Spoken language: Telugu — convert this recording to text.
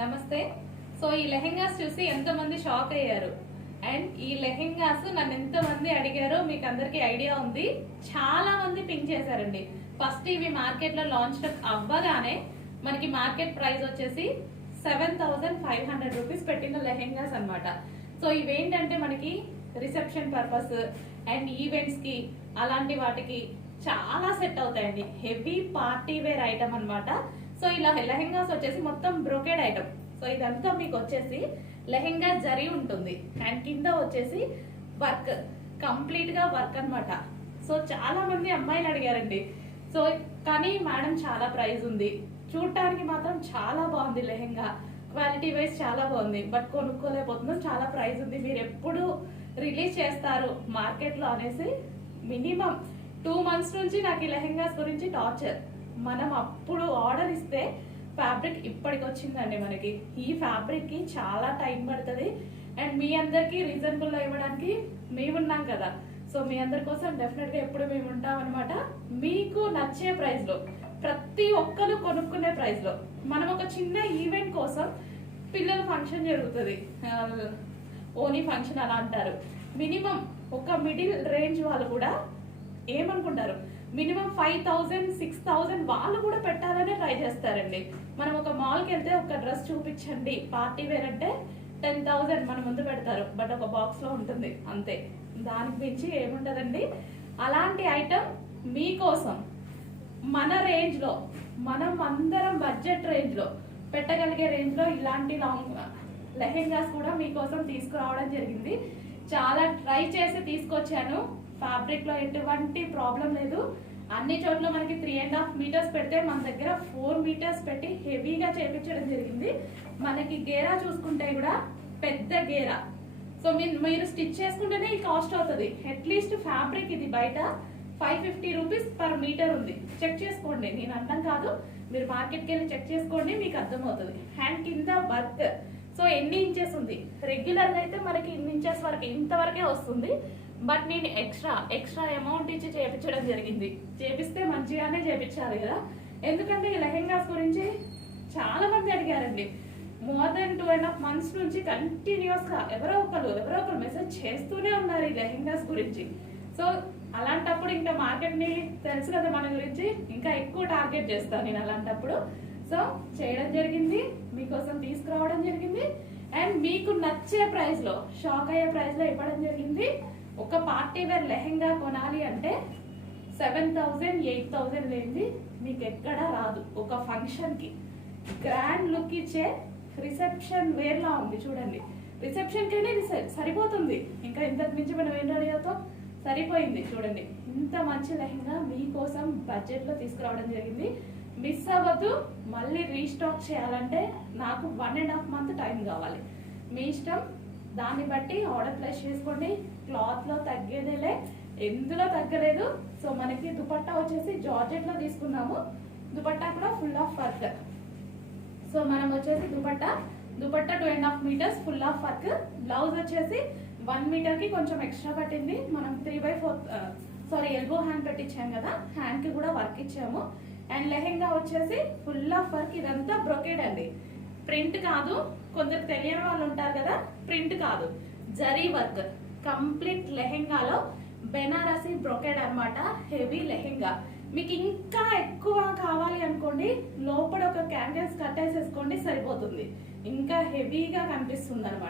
నమస్తే. సో ఈ లెహెంగాస్ చూసి ఎంతో మంది షాక్ అయ్యారు. అండ్ ఈ లెహెంగాస్ నన్ను ఎంత మంది అడిగారో మీకు అందరికి ఐడియా ఉంది. చాలా మంది పింక్ చేశారండి. ఫస్ట్ ఇవి మార్కెట్ లో లాంచ్ అవ్వగానే మనకి మార్కెట్ ప్రైస్ వచ్చేసి 7,500 రూపీస్ పెట్టిన లెహెంగాస్ అన్నమాట. సో ఇవేంటంటే మనకి రిసెప్షన్ పర్పస్ అండ్ ఈవెంట్స్ కి అలాంటి వాటికి చాలా సెట్ అవుతాయండి. హెవీ పార్టీ వేర్ ఐటమ్ అన్నమాట. సో ఇలా లెహెంగాస్ వచ్చేసి మొత్తం బ్రోకెడ్ ఐటమ్. సో ఇదంతా మీకు వచ్చేసి లెహెంగా జరీ ఉంటుంది అండ్ కింద వచ్చేసి వర్క్, కంప్లీట్ గా వర్క్ అన్నమాట. సో చాలా మంది అమ్మాయిలు అడిగారండి. సో కానీ మేడం చాలా ప్రైస్ ఉంది, చూడటానికి మాత్రం చాలా బాగుంది లెహెంగా, క్వాలిటీ వైజ్ చాలా బాగుంది, బట్ కొనుక్కోలేకపోతున్నాం, చాలా ప్రైస్ ఉంది, మీరు ఎప్పుడు రిలీజ్ చేస్తారు మార్కెట్ లో అనేసి మినిమం 2 months నుంచి నాకు ఈ లెహెంగాస్ గురించి టార్చర్. మనం అప్పుడు ఆర్డర్ ఇస్తే ఫ్యాబ్రిక్ ఇప్పటికి వచ్చిందండి. మనకి ఈ ఫ్యాబ్రిక్ కి చాలా టైం పడుతుంది అండ్ మీ అందరికి రీజనబుల్ లో ఇవ్వడానికి మేమున్నాం కదా. సో మీ అందరి కోసం డెఫినెట్ గా ఎప్పుడు మేము ఉంటాం అనమాట. మీకు నచ్చే ప్రైస్ లో, ప్రతి ఒక్కరు కొనుక్కునే ప్రైస్ లో, మనం ఒక చిన్న ఈవెంట్ కోసం, పిల్లల ఫంక్షన్ జరుగుతుంది, ఓనీ ఫంక్షన్ అలా అంటారు, మినిమం ఒక మిడిల్ రేంజ్ వాళ్ళు కూడా ఏమనుకుంటారు, మినిమం 5,000 6,000 వాళ్ళు కూడా పెట్టాలనే ట్రై చేస్తారండి. మనం ఒక మాల్కి వెళ్తే ఒక డ్రెస్ చూపించండి పార్టీ వేర్ అంటే 10,000 మన ముందు పెడతారు, బట్ ఒక బాక్స్ లో ఉంటుంది అంతే, దానికి మించి ఏముంటదండి. అలాంటి ఐటమ్ మీకోసం మన రేంజ్ లో, మనం అందరం బడ్జెట్ రేంజ్ లో పెట్టగలిగే రేంజ్ లో ఇలాంటి లాంగ్ లెహెంగాస్ కూడా మీకోసం తీసుకురావడం జరిగింది. చాలా ట్రై చేసి తీసుకొచ్చాను. ఫ్యాబ్రిక్ లో ఎటువంటి ప్రాబ్లం లేదు. అన్ని చోట్ల మనకి 3.5 meters పెడితే మన దగ్గర 4 meters పెట్టి హెవీగా చేపించడం జరిగింది. మనకి గేరా చూసుకుంటే కూడా పెద్ద గేరా. సో మీరు స్టిచ్ చేసుకుంటేనే ఈ కాస్ట్ అవుతుంది. అట్లీస్ట్ ఫ్యాబ్రిక్ ఇది బయట 550 రూపీస్ పర్ మీటర్ ఉంది. చెక్ చేసుకోండి, నేను అర్థం కాదు, మీరు మార్కెట్కి వెళ్ళి చెక్ చేసుకోండి, మీకు అర్థమవుతుంది. హ్యాండ్ కింద వర్క్. సో ఎన్ని ఇంచెస్ ఉంది, రెగ్యులర్ గా అయితే మనకి ఇన్ని ఇంచెస్ వరకు, ఇంతవరకే వస్తుంది, బట్ నేను ఎక్స్ట్రా అమౌంట్ ఇచ్చి చేపించడం జరిగింది. చేపిస్తే మంచిగానే చేపించాలి కదా, ఎందుకంటే ఈ లెహెంగాస్ గురించి చాలా మంది అడిగారండి. మోర్ దెన్ 2.5 months నుంచి కంటిన్యూస్ గా ఎవరో ఒకరు మెసేజ్ చేస్తూనే ఉన్నారు ఈ లెహెంగాస్ గురించి. సో అలాంటప్పుడు ఇంకా మార్కెట్ ని తెలుసు కదా మన గురించి, ఇంకా ఎక్కువ టార్గెట్ చేస్తాను నేను అలాంటప్పుడు. సో చేయడం జరిగింది, మీకోసం తీసుకురావడం జరిగింది అండ్ మీకు నచ్చే ప్రైస్ లో, షాక్ అయ్యే ప్రైస్ లో ఇవ్వడం జరిగింది. ఒక పార్టీ వేర్ లెహెంగా కొనాలి అంటే 7,000 8,000 లేనిది మీకు ఎక్కడా రాదు. ఒక ఫంక్షన్ కి గ్రాండ్ లుక్ ఇచ్చే రిసెప్షన్ వేర్ లా ఉంది చూడండి. రిసెప్షన్ కైనా ఇది సరిపోతుంది, ఇంకా ఇంతకు మించి మనం ఏం రెడీ అవుతాం, సరిపోయింది చూడండి. ఇంత మంచి లెహెంగా మీకోసం బడ్జెట్ లో తీసుకురావడం జరిగింది. మిస్ అవ్వద్దు. మళ్ళీ రీస్టాక్ చేయాలంటే నాకు 1.5 month టైం కావాలి. మీ ఇష్టం, దాన్ని బట్టి ఆర్డర్ ప్లేస్ చేసుకోండి. క్లాత్ లో తగ్గేదేలే, ఎందులో తగ్గలేదు. సో మనకి దుపట్టా వచ్చేసి జార్జెట్ లో తీసుకున్నాము. దుపట్టా కూడా ఫుల్ ఆఫ్ వర్క్. సో మనం వచ్చేసి dupatta 2.5 meters full of work. Blouse వచ్చేసి 1 meter కి కొంచెం ఎక్స్ట్రా పట్టింది. మనం 3/4 ఎల్బో హ్యాండ్ పెట్టించాం కదా, హ్యాండ్ కి కూడా వర్క్ ఇచ్చాము. అండ్ లెహెంగా వచ్చేసి ఫుల్ ఆఫ్ వర్క్. ఇదంతా బ్రొకేడ్ అండి, ప్రింట్ కాదు. కొందరు తెలియని వాళ్ళు ఉంటారు కదా, ప్రింట్ కాదు, జరీ వర్క్. కంప్లీట్ లెహెంగాలో బెనారసి బ్రొకేడ్ అన్నమాట. హెవీ లెహెంగా. మీకు ఇంకా ఎక్కువ కావాలి అనుకోండి, లోపల ఒక క్యాండిల్స్ కట్టేసేసుకోండి, సరిపోతుంది. ఇంకా హెవీగా కనిపిస్తుంది అనమాట.